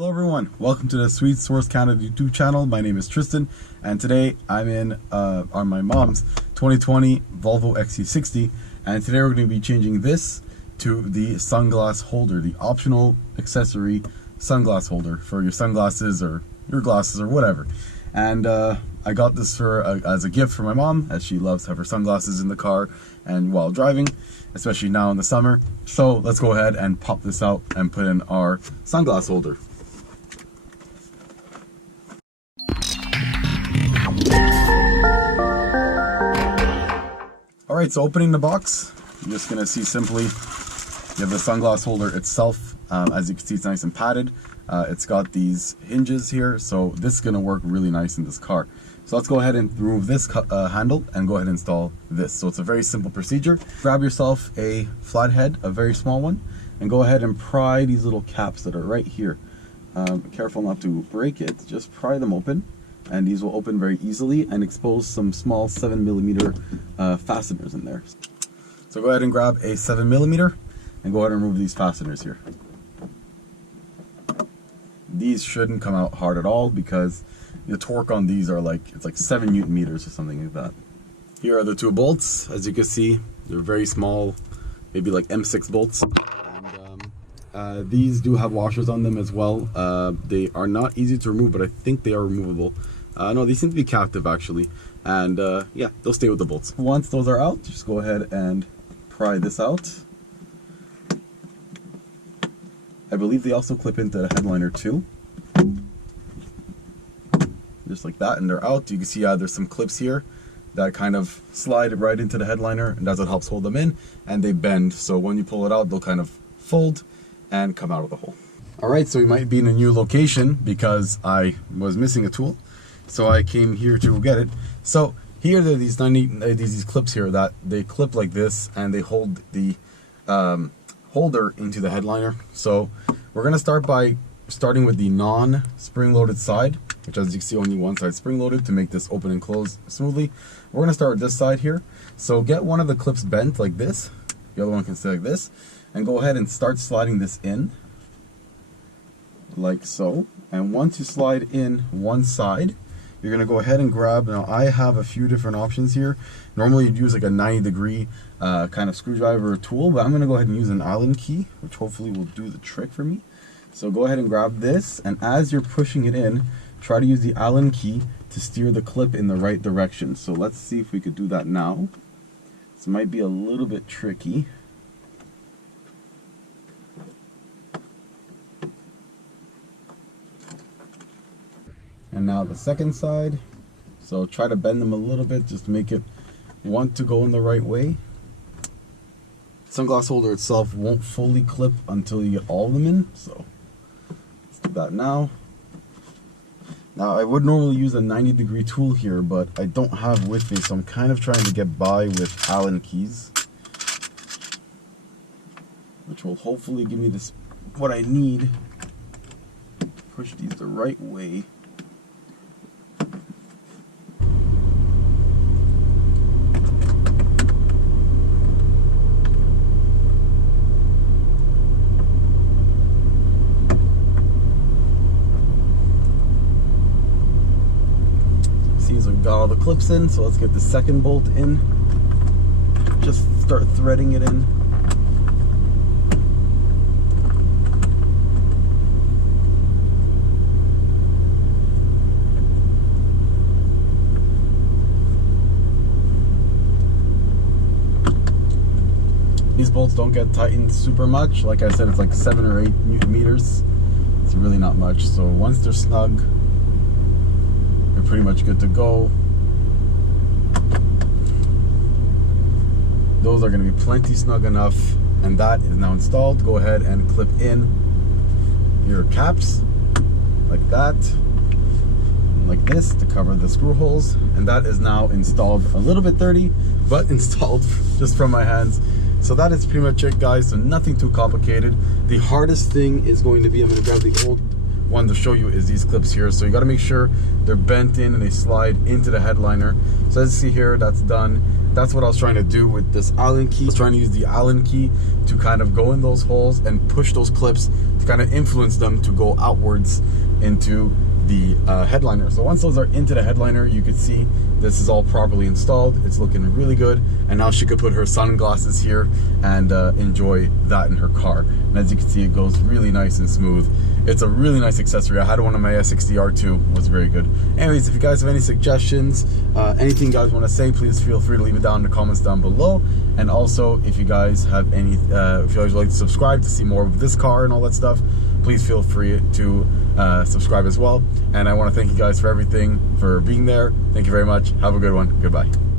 Hello everyone, welcome to the Sweet Source Canada YouTube channel. My name is Tristan and today I'm in on my mom's 2020 Volvo XC60, and today we're going to be changing this to the sunglass holder, the optional accessory sunglass holder for your sunglasses or your glasses or whatever. And I got this for as a gift for my mom, as she loves to have her sunglasses in the car and while driving, especially now in the summer. So let's go ahead and pop this out and put in our sunglass holder. Alright, so opening the box, you're just going to see simply you have the sunglass holder itself. As you can see, it's nice and padded. It's got these hinges here, so this is going to work really nice in this car. So let's go ahead and remove this handle and go ahead and install this. So it's a very simple procedure. Grab yourself a flathead, a very small one, and go ahead and pry these little caps that are right here. Be careful not to break it, just pry them open. And these will open very easily and expose some small 7mm fasteners in there. So go ahead and grab a 7mm and go ahead and remove these fasteners here. These shouldn't come out hard at all because the torque on these are it's like 7 Newton meters or something like that. Here are the two bolts. As you can see, they're very small, maybe like M6 bolts. And these do have washers on them as well. They are not easy to remove, but I think they are removable. No, these seem to be captive actually, and yeah, they'll stay with the bolts. Once those are out, just go ahead and pry this out. I believe they also clip into the headliner too, just like that, and they're out. You can see there's some clips here that kind of slide right into the headliner, and that's what helps hold them in, and they bend, so when you pull it out, they'll kind of fold and come out of the hole. Alright, so we might be in a new location because I was missing a tool. So I came here to get it. So here are these clips here that they clip like this, and they hold the holder into the headliner. So we're gonna start by starting with the non-spring-loaded side, which, as you can see, only one side spring-loaded to make this open and close smoothly. We're gonna start with this side here. So get one of the clips bent like this. The other one can stay like this, and go ahead and start sliding this in, like so. And once you slide in one side, you're going to go ahead and grab, now I have a few different options here. Normally you'd use like a 90-degree kind of screwdriver or tool, but I'm going to go ahead and use an Allen key, which hopefully will do the trick for me. So go ahead and grab this, and as you're pushing it in, try to use the Allen key to steer the clip in the right direction. So let's see if we could do that now. This might be a little bit tricky. And now the second side. So try to bend them a little bit just to make it want to go in the right way. Sunglass holder itself won't fully clip until you get all of them in. So let's do that now. Now I would normally use a 90-degree tool here, but I don't have with me, so I'm kind of trying to get by with Allen keys, which will hopefully give me this what I need. Push these the right way. Got all the clips in, so let's get the second bolt in. Just start threading it in. These bolts don't get tightened super much. Like I said, it's like 7 or 8 Newton meters. It's really not much. So once they're snug, you're pretty much good to go. Those are going to be plenty snug enough, and that is now installed. Go ahead and clip in your caps like that, and like this to cover the screw holes, and that is now installed. A little bit dirty, but installed just from my hands. So that is pretty much it, guys. So nothing too complicated. The hardest thing is going to be, I'm going to grab the old wanted to show you is these clips here. So you got to make sure they're bent in and they slide into the headliner. So as you see here, that's done. That's what I was trying to do with this Allen key. I was trying to use the Allen key to kind of go in those holes and push those clips to kind of influence them to go outwards into the headliner. So once those are into the headliner, you could see this is all properly installed. It's looking really good, and now she could put her sunglasses here and enjoy that in her car. And as you can see, it goes really nice and smooth. It's a really nice accessory. I had one on my S60 R2. It was very good. Anyways, if you guys have any suggestions, anything you guys want to say, please feel free to leave it down in the comments down below. And also, if you guys have any, if you guys would like to subscribe to see more of this car and all that stuff, please feel free to subscribe as well. And I want to thank you guys for everything, for being there. Thank you very much. Have a good one. Goodbye.